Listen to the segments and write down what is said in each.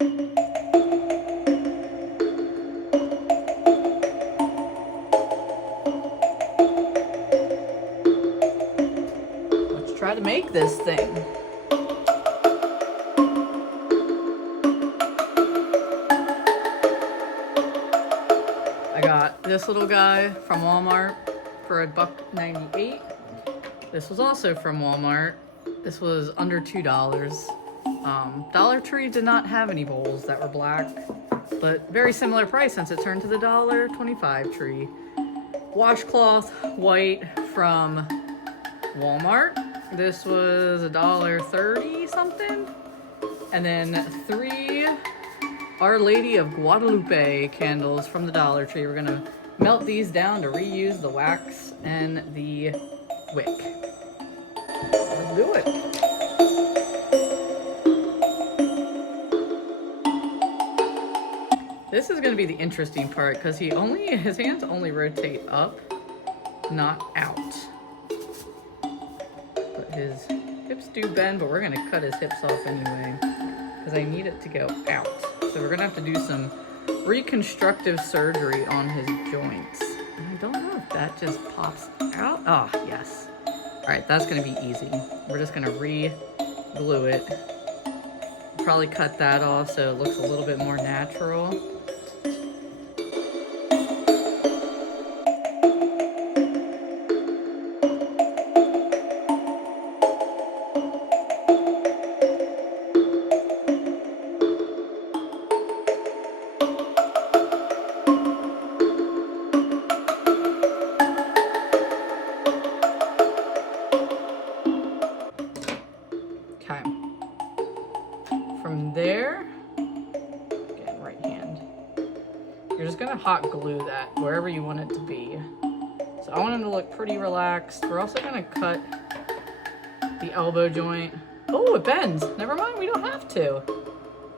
Let's try to make this thing. I got this little guy from Walmart for $1.98. This was also from Walmart. This was under $2. Dollar Tree did not have any bowls that were black, but very similar price since it turned to the $1.25 tree. Washcloth white from Walmart. This was $1.30 something. And then 3 Our Lady of Guadalupe candles from the Dollar Tree. We're gonna melt these down to reuse the wax and the wick. Let's do it. This is gonna be the interesting part because his hands only rotate up, not out. But his hips do bend, but we're gonna cut his hips off anyway because I need it to go out. So we're gonna have to do some reconstructive surgery on his joints. And I don't know if that just pops out. Ah, oh, yes. All right, that's gonna be easy. We're just gonna re-glue it. Probably cut that off so it looks a little bit more natural. Okay. From there, again, right hand, you're just gonna hot glue that wherever you want it to be. So I want him to look pretty relaxed. We're also gonna cut the elbow joint. Oh, it bends. Never mind, we don't have to.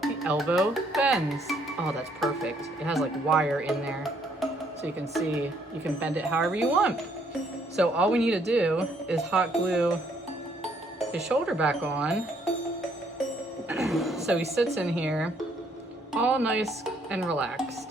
The elbow bends. Oh, that's perfect. It has like wire in there. So you can see, you can bend it however you want. So all we need to do is hot glue his shoulder back on. So he sits in here all nice and relaxed.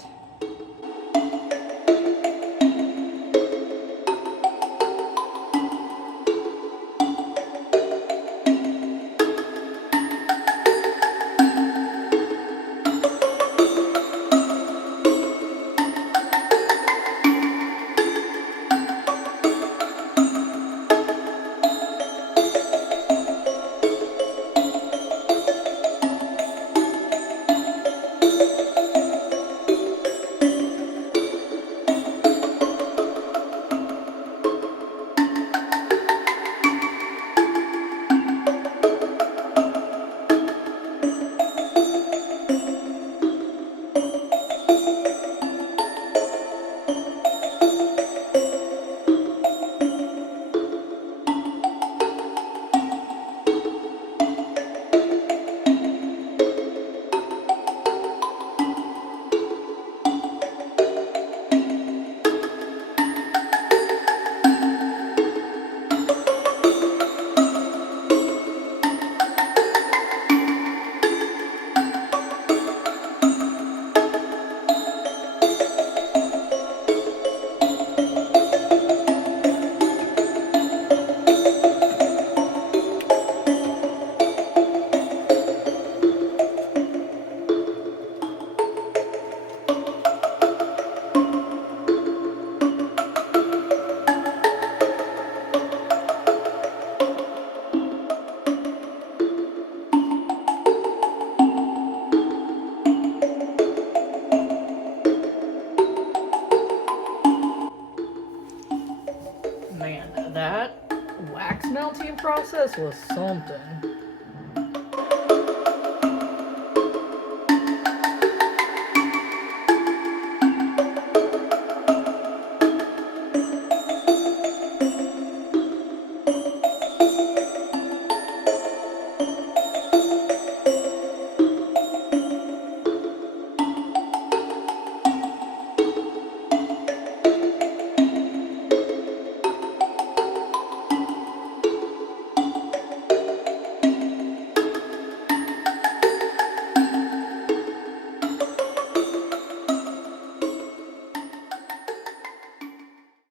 Man, that wax melting process was something.